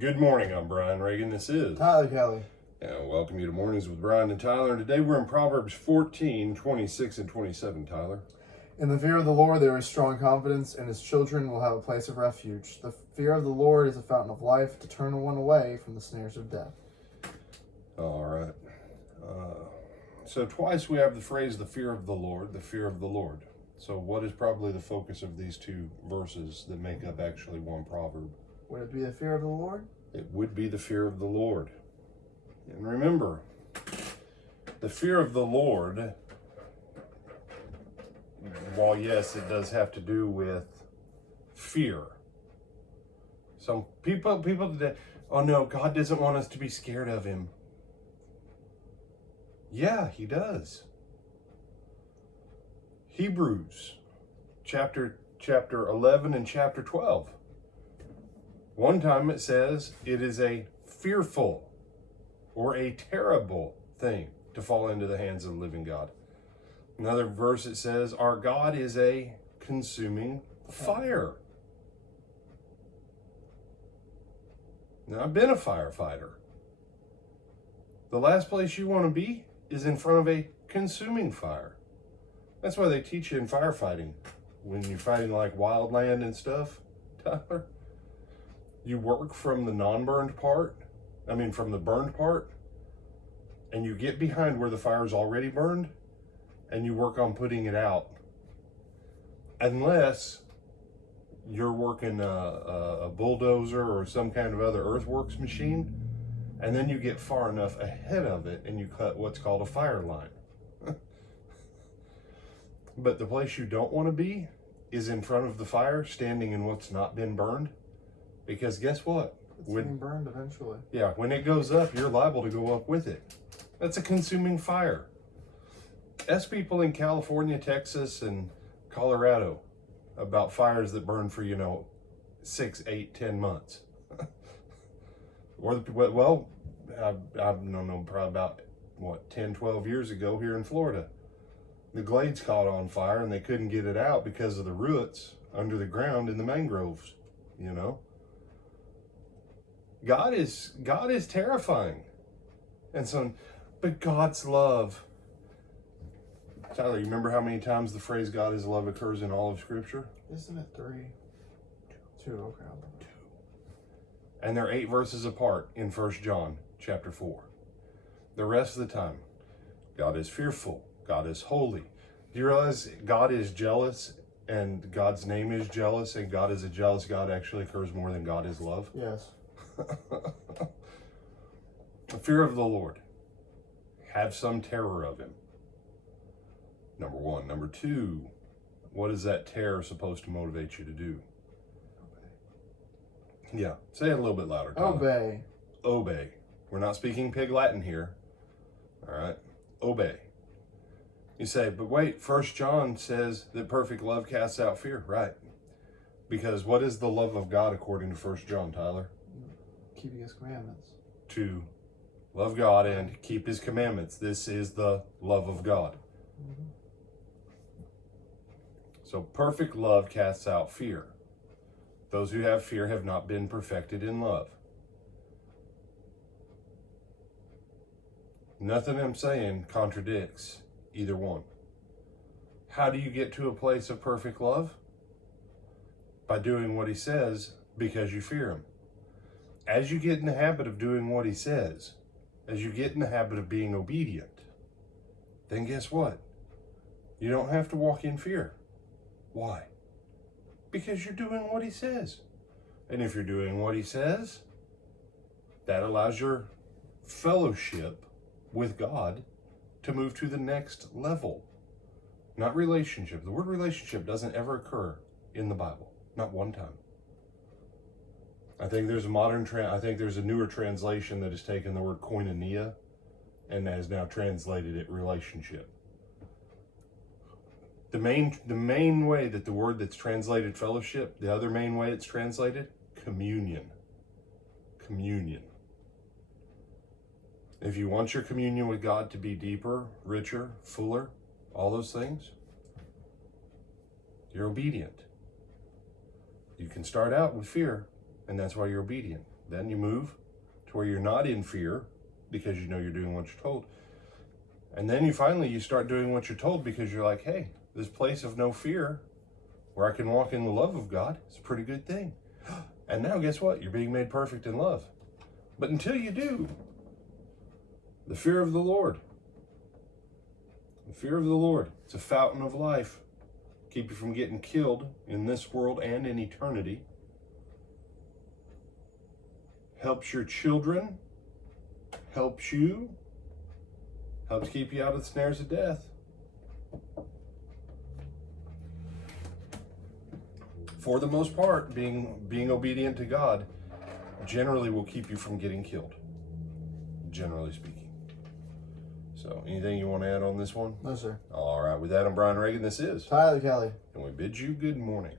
Good morning, I'm Brian Reagan. This is Tyler Kelly. And welcome you to Mornings with Brian and Tyler. And today we're in Proverbs 14, 26 and 27, Tyler. In the fear of the Lord there is strong confidence, and his children will have a place of refuge. The fear of the Lord is a fountain of life, to turn one away from the snares of death. All right. So twice we have the phrase, the fear of the Lord, the fear of the Lord. So what is probably the focus of these two verses that make up actually one proverb? Would it be the fear of the Lord? It would be the fear of the Lord. And remember, the fear of the Lord, while yes, it does have to do with fear. Some people today, oh no, God doesn't want us to be scared of him. Yeah, he does. Hebrews chapter 11 and chapter 12. One time it says it is a fearful or a terrible thing to fall into the hands of the living God. Another verse it says our God is a consuming fire. Now, I've been a firefighter. The last place you want to be is in front of a consuming fire. That's why they teach you in firefighting. When you're fighting like wildland and stuff, Tyler, you work from the from the burned part, and you get behind where the fire's already burned, and you work on putting it out. Unless you're working a bulldozer or some kind of other earthworks machine, and then you get far enough ahead of it and you cut what's called a fire line. But the place you don't want to be is in front of the fire, standing in what's not been burned. Because guess what? It's being burned eventually. Yeah, when it goes up, you're liable to go up with it. That's a consuming fire. Ask people in California, Texas, and Colorado about fires that burn for, 6, 8, 10 months. I don't know, probably about, 10, 12 years ago here in Florida. The glades caught on fire and they couldn't get it out because of the roots under the ground in the mangroves, God is terrifying. And so, but God's love. Tyler, you remember how many times the phrase God is love occurs in all of Scripture? Isn't it 3? 2, okay. 2. And they're 8 verses apart in 1 John chapter 4. The rest of the time, God is fearful. God is holy. Do you realize God is jealous and God's name is jealous, and God is a jealous God actually occurs more than God is love? Yes. The fear of the Lord. Have some terror of him. Number 1. Number 2, what is that terror supposed to motivate you to do? Obey. Yeah, say it a little bit louder, Tyler. Obey. Obey. We're not speaking pig Latin here. All right? Obey. You say, but wait, 1 John says that perfect love casts out fear. Right. Because what is the love of God according to 1 John, Tyler? Keeping his commandments. To love God and keep his commandments. This is the love of God. Mm-hmm. So perfect love casts out fear. Those who have fear have not been perfected in love. Nothing I'm saying contradicts either one. How do you get to a place of perfect love? By doing what he says because you fear him. As you get in the habit of doing what he says, as you get in the habit of being obedient, then guess what? You don't have to walk in fear. Why? Because you're doing what he says. And if you're doing what he says, that allows your fellowship with God to move to the next level. Not relationship. The word relationship doesn't ever occur in the Bible. Not one time. I think there's a newer translation that has taken the word koinonia and has now translated it relationship. The main way that the word that's translated fellowship, the other main way it's translated, communion. Communion. If you want your communion with God to be deeper, richer, fuller, all those things, you're obedient. You can start out with fear, and that's why you're obedient. Then you move to where you're not in fear because you know you're doing what you're told. And then you start doing what you're told because you're like, hey, this place of no fear where I can walk in the love of God is a pretty good thing. And now guess what? You're being made perfect in love. But until you do, the fear of the Lord. The fear of the Lord. It's a fountain of life. Keep you from getting killed in this world and in eternity. Helps your children. Helps you. Helps keep you out of the snares of death. For the most part, being obedient to God generally will keep you from getting killed. Generally speaking. So, anything you want to add on this one? No, sir. All right. With that, I'm Brian Reagan. This is Tyler Kelly. And we bid you good morning.